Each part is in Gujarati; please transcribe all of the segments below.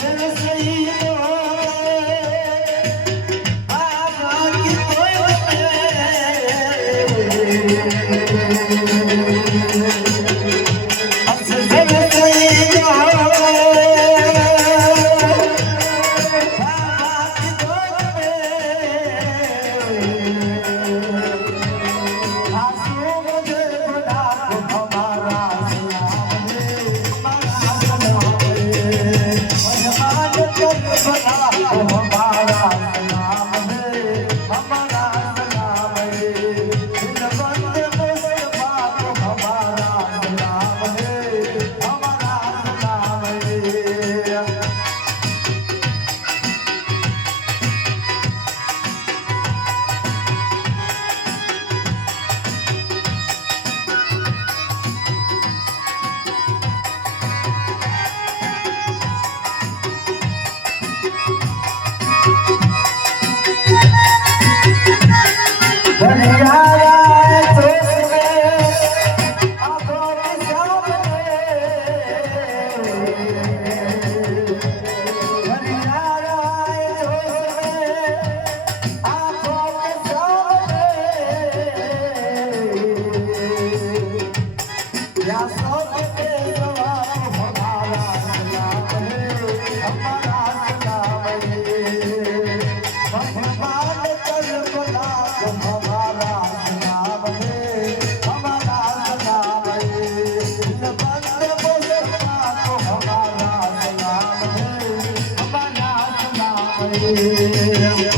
Thank you. Yeah.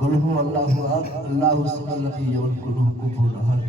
قل هو الله أحد الله الصمد الذي يملك له كفوا أحد